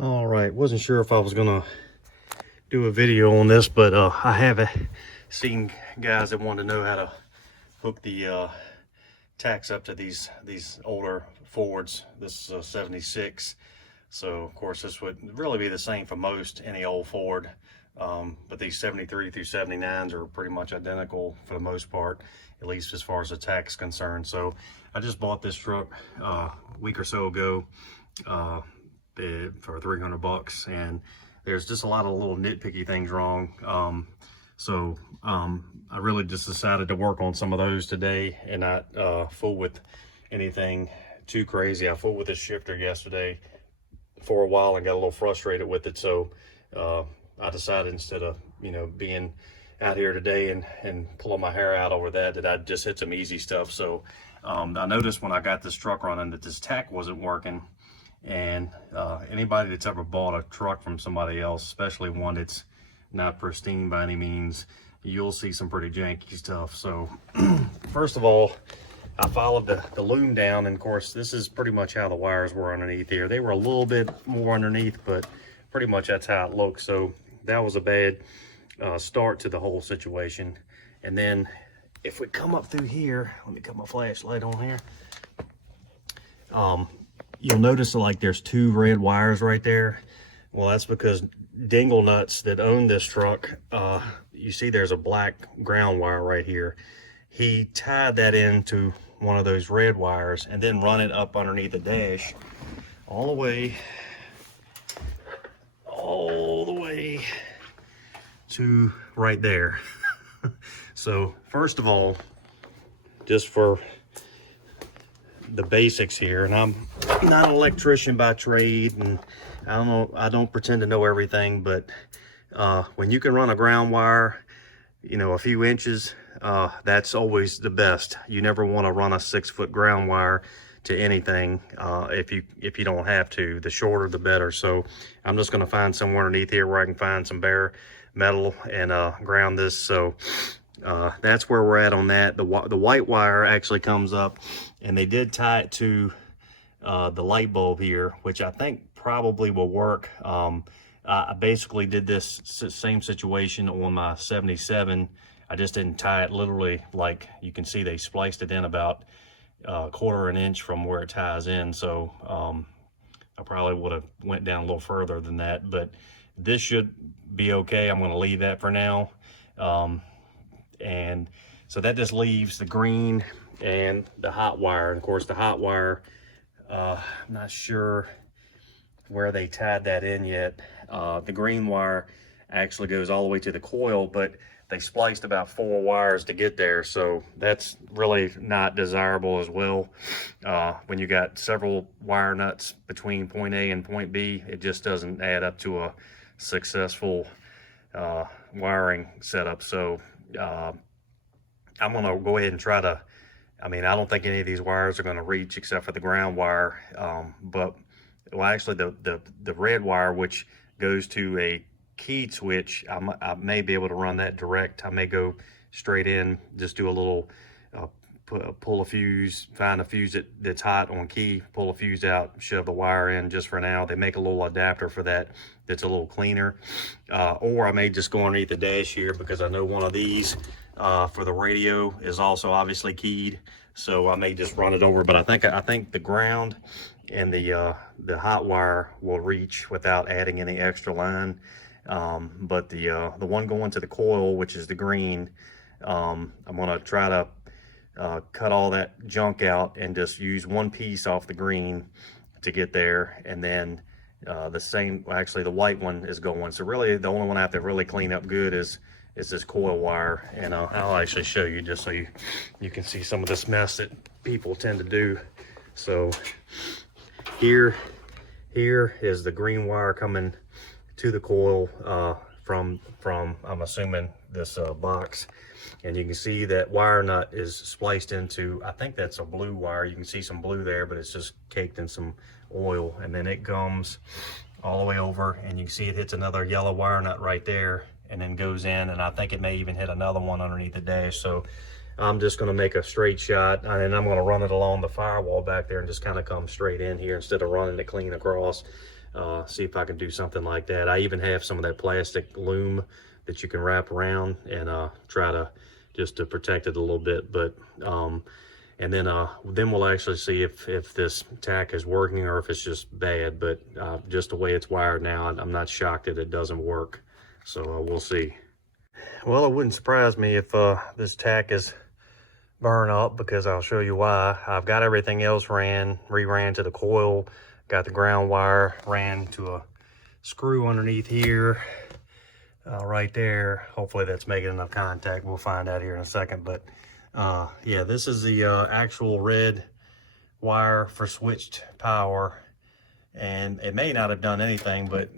All right, wasn't sure if I was gonna do a video on this, but I have seen guys that want to know how to hook the tachs up to these older Fords. This is a 76, so of course this would really be the same for most any old Ford, but these 73 through 79s are pretty much identical for the most part, at least as far as the tach's concerned. So I just bought this truck a week or so ago for 300 bucks, and there's just a lot of little nitpicky things wrong. I really just decided to work on some of those today and not fool with anything too crazy. I fooled with this shifter yesterday for a while and got a little frustrated with it, so I decided instead of being out here today and pulling my hair out over that I'd just hit some easy stuff. So I noticed when I got this truck running that this tach wasn't working. And anybody that's ever bought a truck from somebody else, especially one that's not pristine by any means, you'll see some pretty janky stuff. So first of all, I followed the loom down, and of course this is pretty much how the wires were underneath here. They were a little bit more underneath, but pretty much that's how it looks. So that was a bad start to the whole situation. And then if we come up through here, let me cut my flashlight on here. You'll notice like there's two red wires right there. Well, that's because Dingle Nuts that owned this truck, you see there's a black ground wire right here. He tied that into one of those red wires and then run it up underneath the dash all the way to right there. So first of all, just for the basics here, and I'm not an electrician by trade, and I don't pretend to know everything, but when you can run a ground wire a few inches, that's always the best. You never want to run a 6-foot ground wire to anything if you don't have to. The shorter the better. So I'm just going to find somewhere underneath here where I can find some bare metal and ground this. So that's where we're at on that. The white wire actually comes up, and they did tie it to the light bulb here, which I think probably will work. I basically did this same situation on my 77. I just didn't tie it literally, like you can see they spliced it in about a quarter of an inch from where it ties in. So I probably would have went down a little further than that, but this should be okay. I'm going to leave that for now. And so that just leaves the green and the hot wire. And of course the hot wire, I'm not sure where they tied that in yet. The green wire actually goes all the way to the coil, but they spliced about 4 wires to get there, so that's really not desirable as well. When you got several wire nuts between point A and point B, it just doesn't add up to a successful wiring setup. So I'm gonna go ahead and try to, I don't think any of these wires are going to reach except for the ground wire, but well, actually the red wire, which goes to a keyed switch, I may be able to run that direct. I may go straight in, just do a little pull a fuse, find a fuse that's hot on key, pull a fuse out, shove the wire in. Just for now, they make a little adapter for that that's a little cleaner, or I may just go underneath the dash here, because I know one of these for the radio is also obviously keyed, so I may just run it over. But I think the ground and the hot wire will reach without adding any extra line. But the one going to the coil, which is the green, I'm gonna try to cut all that junk out and just use one piece off the green to get there, and then the same, actually the white one is going. So really the only one I have to really clean up good is this coil wire, and I'll actually show you just so you can see some of this mess that people tend to do. So here is the green wire coming to the coil from I'm assuming this box, and you can see that wire nut is spliced into, I think that's a blue wire. You can see some blue there, but it's just caked in some oil, and then it comes all the way over, and you can see it hits another yellow wire nut right there, and then goes in, and I think it may even hit another one underneath the dash. So I'm just going to make a straight shot, and I'm going to run it along the firewall back there and just kind of come straight in here instead of running it clean across. see if I can do something like that. I even have some of that plastic loom that you can wrap around and try to just to protect it a little bit. But and then we'll actually see if this tack is working or if it's just bad. But just the way it's wired now, I'm not shocked that it doesn't work. So we'll see. Well, it wouldn't surprise me if this tack is burn up, because I'll show you why. I've got everything else reran to the coil, got the ground wire ran to a screw underneath here, right there. Hopefully that's making enough contact. We'll find out here in a second. But yeah, this is the actual red wire for switched power, and it may not have done anything, but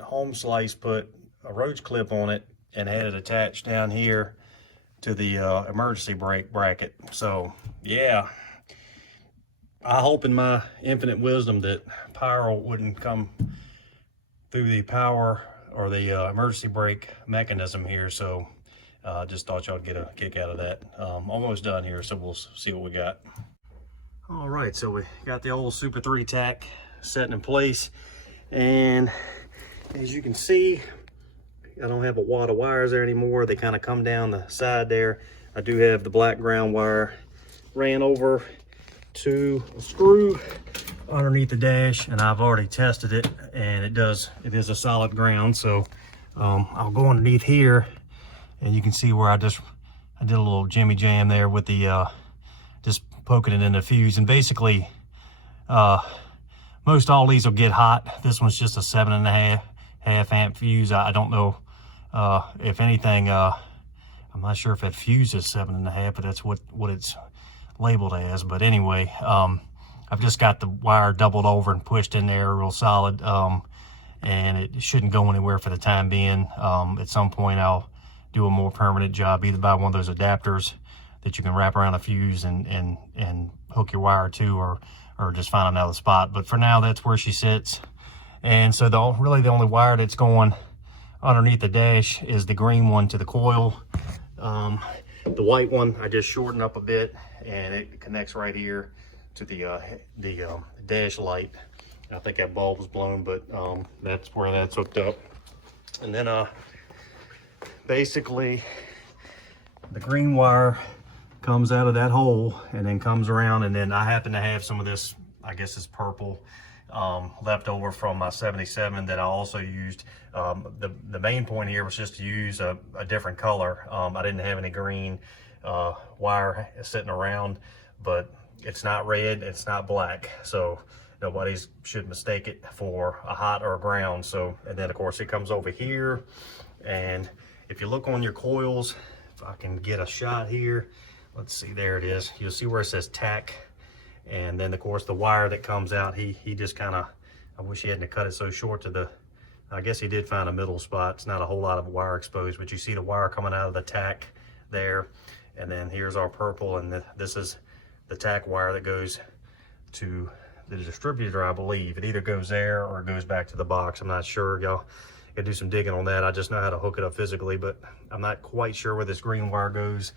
Home Slice put a roach clip on it and had it attached down here to the emergency brake bracket. So yeah, I hope in my infinite wisdom that power wouldn't come through the power or the emergency brake mechanism here. So just thought y'all get a kick out of that. Almost done here, so we'll see what we got. All right, so we got the old Super 3 tack setting in place, and as you can see, I don't have a wad of wires there anymore. They kind of come down the side there. I do have the black ground wire ran over to a screw underneath the dash, and I've already tested it, and it is a solid ground. So I'll go underneath here, and you can see where I did a little jimmy jam there with the just poking it in the fuse. And basically most all these will get hot. This one's just a 7.5 amp fuse. I don't know if anything, I'm not sure if that fuse is 7.5, but that's what it's labeled as. But anyway, I've just got the wire doubled over and pushed in there real solid, and it shouldn't go anywhere for the time being. At some point I'll do a more permanent job, either by one of those adapters that you can wrap around a fuse and hook your wire to, or just find another spot. But for now, that's where she sits. And so really the only wire that's going underneath the dash is the green one to the coil. The white one I just shortened up a bit, and it connects right here to the dash light. I think that bulb was blown, but that's where that's hooked up. And then basically the green wire comes out of that hole and then comes around, and then I happen to have some of this, I guess it's purple, left over from my 77 that I also used. The main point here was just to use a different color. I didn't have any green wire sitting around, but it's not red, it's not black, so nobody should mistake it for a hot or a ground. So, and then of course it comes over here, and if you look on your coils, if I can get a shot here, let's see, there it is. You'll see where it says Tach. And then of course the wire that comes out, he just kind of, I wish he hadn't cut it so short to the, I guess he did find a middle spot. It's not a whole lot of wire exposed, but you see the wire coming out of the Tach there. And then here's our purple, and this is the Tach wire that goes to the distributor, I believe. It either goes there or it goes back to the box. I'm not sure. Y'all gotta do some digging on that. I just know how to hook it up physically, but I'm not quite sure where this green wire goes.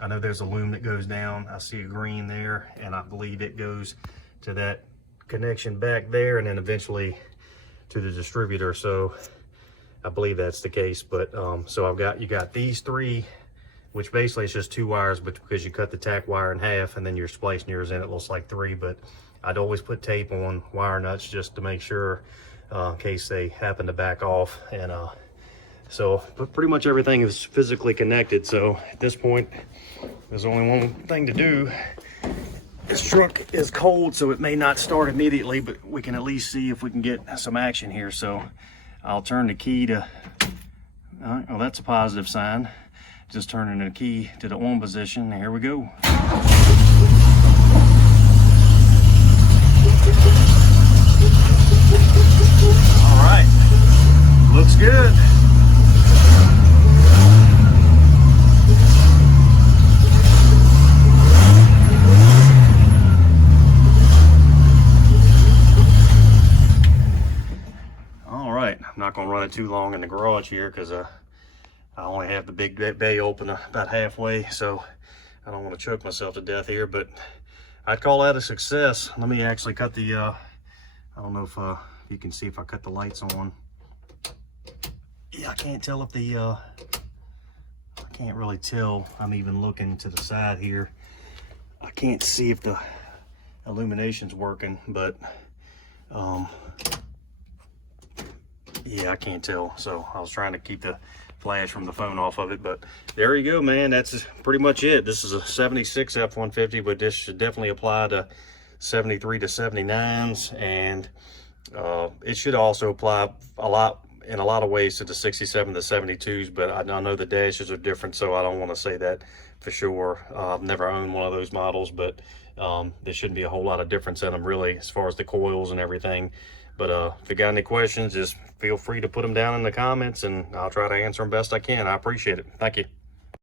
I know there's a loom that goes down. I see a green there, and I believe it goes to that connection back there, and then eventually to the distributor. So I believe that's the case. But so you got these three, which basically is just two wires, but because you cut the Tach wire in half and then you're splicing yours in, it looks like three. But I'd always put tape on wire nuts just to make sure, in case they happen to back off. And but pretty much everything is physically connected. So at this point, there's only one thing to do. This truck is cold, so it may not start immediately, but we can at least see if we can get some action here. So I'll turn the key to, well, that's a positive sign. Just turning the key to the on position. Here we go. All right, looks good. I'm not going to run it too long in the garage here because I only have the big bay open about halfway, so I don't want to choke myself to death here. But I'd call that a success. Let me actually cut the I don't know if You can see if I cut the lights on. Yeah, I can't tell if the, I can't really tell. I'm even looking to the side here. I can't see if the illumination's working, but yeah, I can't tell. So I was trying to keep the flash from the phone off of it, but there you go, man. That's pretty much it. This is a 76 F-150, but this should definitely apply to 73 to 79s, and it should also apply in a lot of ways to the 67 to 72s, but I know the dashes are different, so I don't want to say that for sure. I've never owned one of those models, but there shouldn't be a whole lot of difference in them really as far as the coils and everything. But if you got any questions, just feel free to put them down in the comments, and I'll try to answer them best I can. I appreciate it. Thank you.